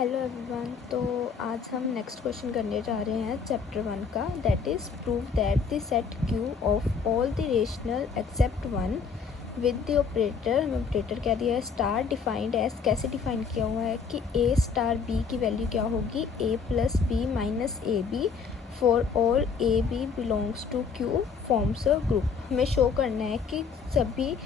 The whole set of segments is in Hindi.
Hello everyone. तो आज हम नेक्स्ट क्वेश्चन करने जा रहे हैं चैप्टर 1 का, that is prove that the set Q of all the rational except one with the operator. हमें ऑपरेटर क्या दिया है, स्टार डिफाइंड एज। कैसे डिफाइन किया हुआ है कि ए स्टार बी की वैल्यू क्या होगी, A plus B minus A B for all A B belongs to Q forms a group. हमें शो करना है कि सभी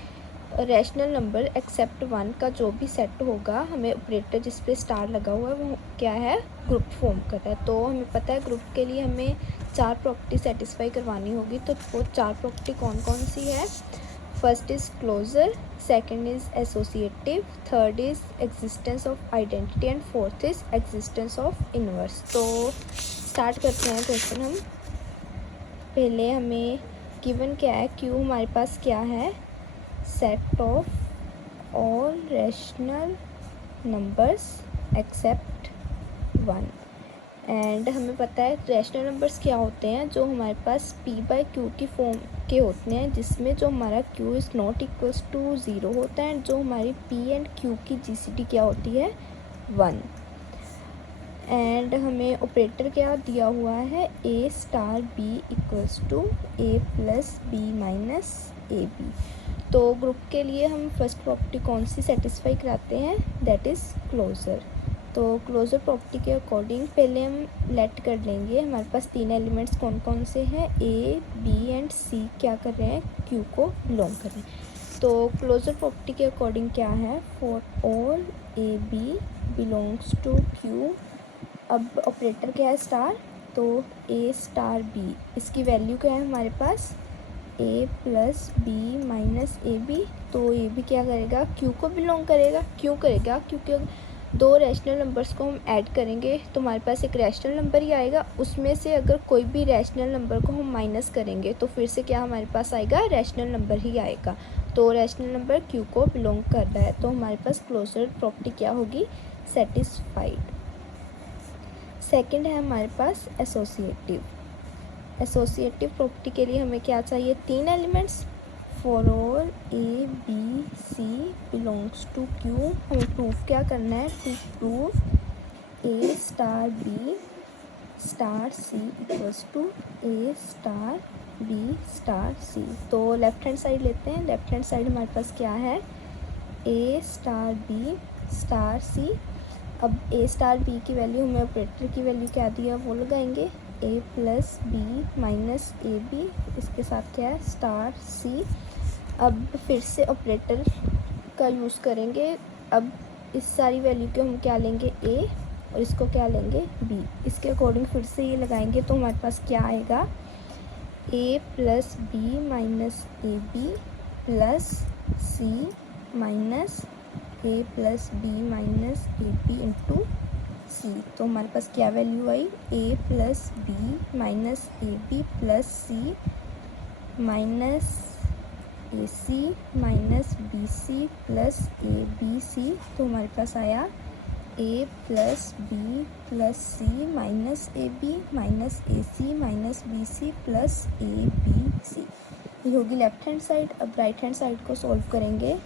रैशनल नंबर एक्सेप्ट वन का जो भी सेट होगा, हमें ऑपरेटर जिस पे स्टार लगा हुआ है वो क्या है, ग्रुप फॉर्म कर रहा है। तो हमें पता है ग्रुप के लिए हमें 4 प्रॉपर्टी सेटिस्फाई करवानी होगी। तो वो 4 प्रॉपर्टी कौन कौन सी है? First is closure, second is associative, third is existence of identity and fourth is existence of inverse. तो स्टार्ट करते हैं क्वेश्चन हम। पहले हमें गिवन क्या है, क्यू हमारे पास क्या है, set of all rational numbers except one. And हमें पता है रैशनल नंबर्स क्या होते हैं, जो हमारे पास p बाई क्यू की फॉर्म के होते हैं, जिसमें जो हमारा q is not equals to 0 होता है, एंड जो हमारी p एंड q की GCD क्या होती है, 1। एंड हमें ऑपरेटर क्या दिया हुआ है, a star b equals to a plus B minus A B. तो ग्रुप के लिए हम फर्स्ट प्रॉपर्टी कौन सी सेटिस्फाई कराते हैं, दैट इज़ क्लोज़र। तो क्लोज़र प्रॉपर्टी के अकॉर्डिंग पहले हम लेट कर लेंगे हमारे पास 3 एलिमेंट्स कौन कौन से हैं, ए बी एंड सी क्या कर रहे हैं, क्यू को बिलोंग कर रहे हैं। तो क्लोज़र प्रॉपर्टी के अकॉर्डिंग क्या है, for all A B belongs to Q. अब ऑपरेटर क्या है, स्टार। तो ए स्टार बी, इसकी वैल्यू क्या है हमारे पास, A plus B minus A B. तो ए भी क्या करेगा, क्यू को बिलोंग करेगा। क्यों करेगा, क्योंकि दो रैशनल नंबर्स को हम ऐड करेंगे तो हमारे पास एक रैशनल नंबर ही आएगा। उसमें से अगर कोई भी रैशनल नंबर को हम माइनस करेंगे तो फिर से क्या हमारे पास आएगा, रैशनल नंबर ही आएगा। तो रैशनल नंबर क्यू को बिलोंग कर रहा है, तो हमारे पास क्लोजर प्रॉपर्टी क्या होगी, सेटिस्फाइड। सेकंड है हमारे पास एसोसिएटिव। एसोसिएटिव प्रॉपर्टी के लिए हमें क्या चाहिए, 3 elements. For all A B C belongs to Q. हमें प्रूफ क्या करना है, to prove A star B star C equals to A star B star C. तो लेफ्ट हैंड साइड लेते हैं। लेफ्ट हैंड साइड हमारे पास क्या है, A star B star C. अब ए स्टार बी की वैल्यू, हमें ऑपरेटर की वैल्यू क्या दी है वो लगाएंगे, A plus B minus A B, इसके साथ क्या है, स्टार सी। अब फिर से ऑपरेटर का यूज़ करेंगे। अब इस सारी वैल्यू को हम क्या लेंगे, ए, और इसको क्या लेंगे, बी। इसके अकॉर्डिंग फिर से ये लगाएंगे तो हमारे पास क्या आएगा, A plus B minus A B plus C minus A plus B minus A B into C. तो हमारे पास क्या वैल्यू आई, A plus B minus A B plus C minus A C minus B C plus A B C. तो हमारे पास आया A plus B plus C minus A B minus A C minus B C plus A B C. ये होगी लेफ्ट हैंड साइड। अब राइट हैंड साइड को सॉल्व करेंगे,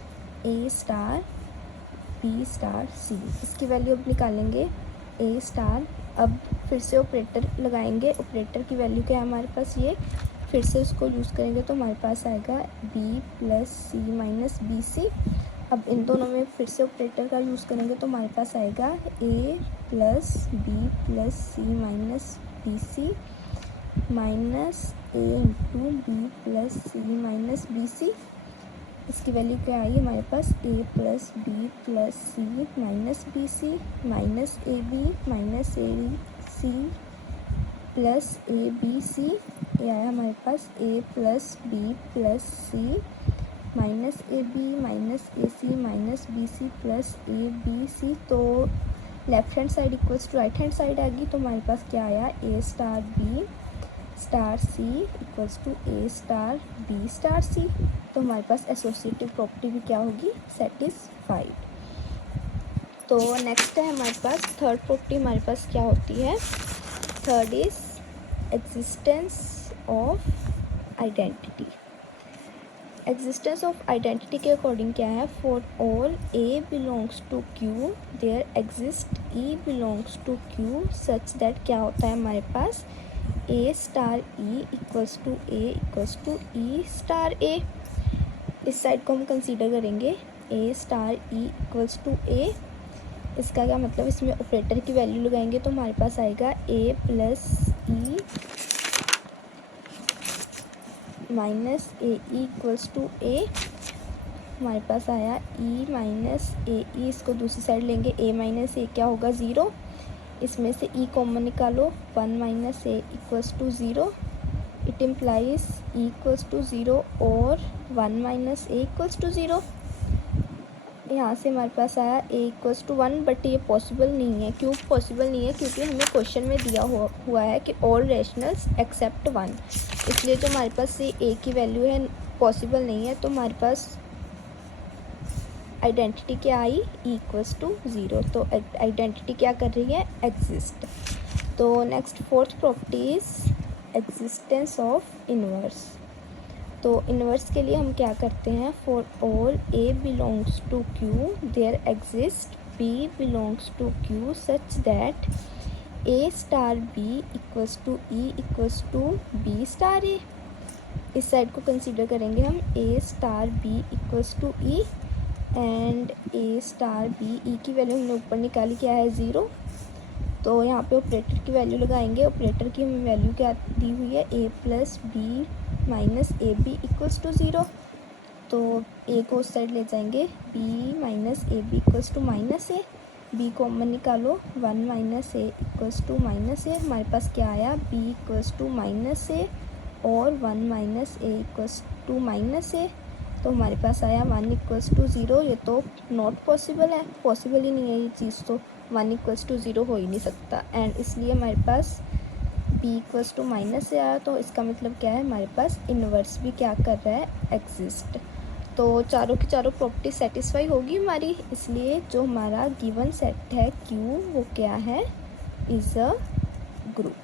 ए स्टार बी स्टार सी, इसकी वैल्यू अब निकालेंगे, ए स्टार। अब फिर से ऑपरेटर लगाएंगे। ऑपरेटर की वैल्यू क्या है हमारे पास, ये फिर से उसको यूज़ करेंगे तो हमारे पास आएगा B plus C minus B सी। अब इन दोनों में फिर से ऑपरेटर का यूज़ करेंगे तो हमारे पास आएगा A plus B plus C minus B C minus A into B plus C minus B C. इसकी वैल्यू क्या आई हमारे पास, A plus B plus C minus B C minus A B minus A C plus A B C. ये आया हमारे पास A plus B plus C minus A B minus A C minus B C plus A B C. तो left hand side equals to right hand side आ गई। तो हमारे पास क्या आया, A star B star C equals to A star B star C. तो हमारे पास एसोसिएटिव प्रॉपर्टी भी क्या होगी, सेटिस्फाइड। तो नेक्स्ट है हमारे पास थर्ड प्रॉपर्टी, हमारे पास क्या होती है, third is existence of identity. Existence of identity के अकॉर्डिंग क्या है, for all A belongs to Q there exist E belongs to Q such that क्या होता है हमारे पास A star E equals to E star A. इस साइड को हम कंसीडर करेंगे A star E equals to A. इसका क्या मतलब, इसमें ऑपरेटर की वैल्यू लगाएंगे तो हमारे पास आएगा A plus E minus A E equals to A. हमारे पास आया ई माइनस ए ई, इसको दूसरी साइड लेंगे ए माइनस ए क्या होगा 0, इसमें से ई कॉमन निकालो 1 minus A equals to 0, it implies e equals to 0 और 1 माइनस ए इक्वल्स टू 0। यहाँ से हमारे पास आया ए इक्वल्स टू 1, बट ये पॉसिबल नहीं है। क्यों पॉसिबल नहीं है, क्योंकि हमें क्वेश्चन में दिया हुआ है कि ऑल रैशनल्स एक्सेप्ट 1, इसलिए जो हमारे पास ये ए की वैल्यू है पॉसिबल नहीं है। तो हमारे पास आइडेंटिटी क्या आई, ई इक्वल्स टू 0, तो आइडेंटिटी क्या कर रही है, एग्जिस्ट। तो next fourth property is existence of inverse. तो इन्वर्स के लिए हम क्या करते हैं, for all A belongs to Q there exist B belongs to Q such that A star B equals to E equals to B star A. इस साइड को कंसीडर करेंगे हम A star B equals to E and A star B, E की वैल्यू हमने ऊपर निकाली क्या है 0, तो यहाँ पे ऑपरेटर की वैल्यू लगाएंगे। ऑपरेटर की हमें वैल्यू क्या दी हुई है, A plus B minus A B equals to 0, तो ए को उस साइड ले जाएंगे, B minus A B equals to minus A, B common निकालो 1 minus A equals to minus A. हमारे पास क्या आया, B equals to minus A और 1 minus A equals to minus A, तो हमारे पास आया 1 इक्वल्स टू 0। ये तो नॉट पॉसिबल है, पॉसिबल ही नहीं है ये चीज़, तो 1 इक्वल्स टू 0 हो ही नहीं सकता, एंड इसलिए हमारे पास बी इक्वल्स टू माइनस से आया। तो इसका मतलब क्या है, हमारे पास इन्वर्स भी क्या कर रहा है, एग्जिस्ट। तो चारों की चारों प्रॉपर्टी सेटिस्फाई होगी हमारी, इसलिए जो हमारा गिवन सेट है क्यू वो क्या है, इज़ अ ग्रुप।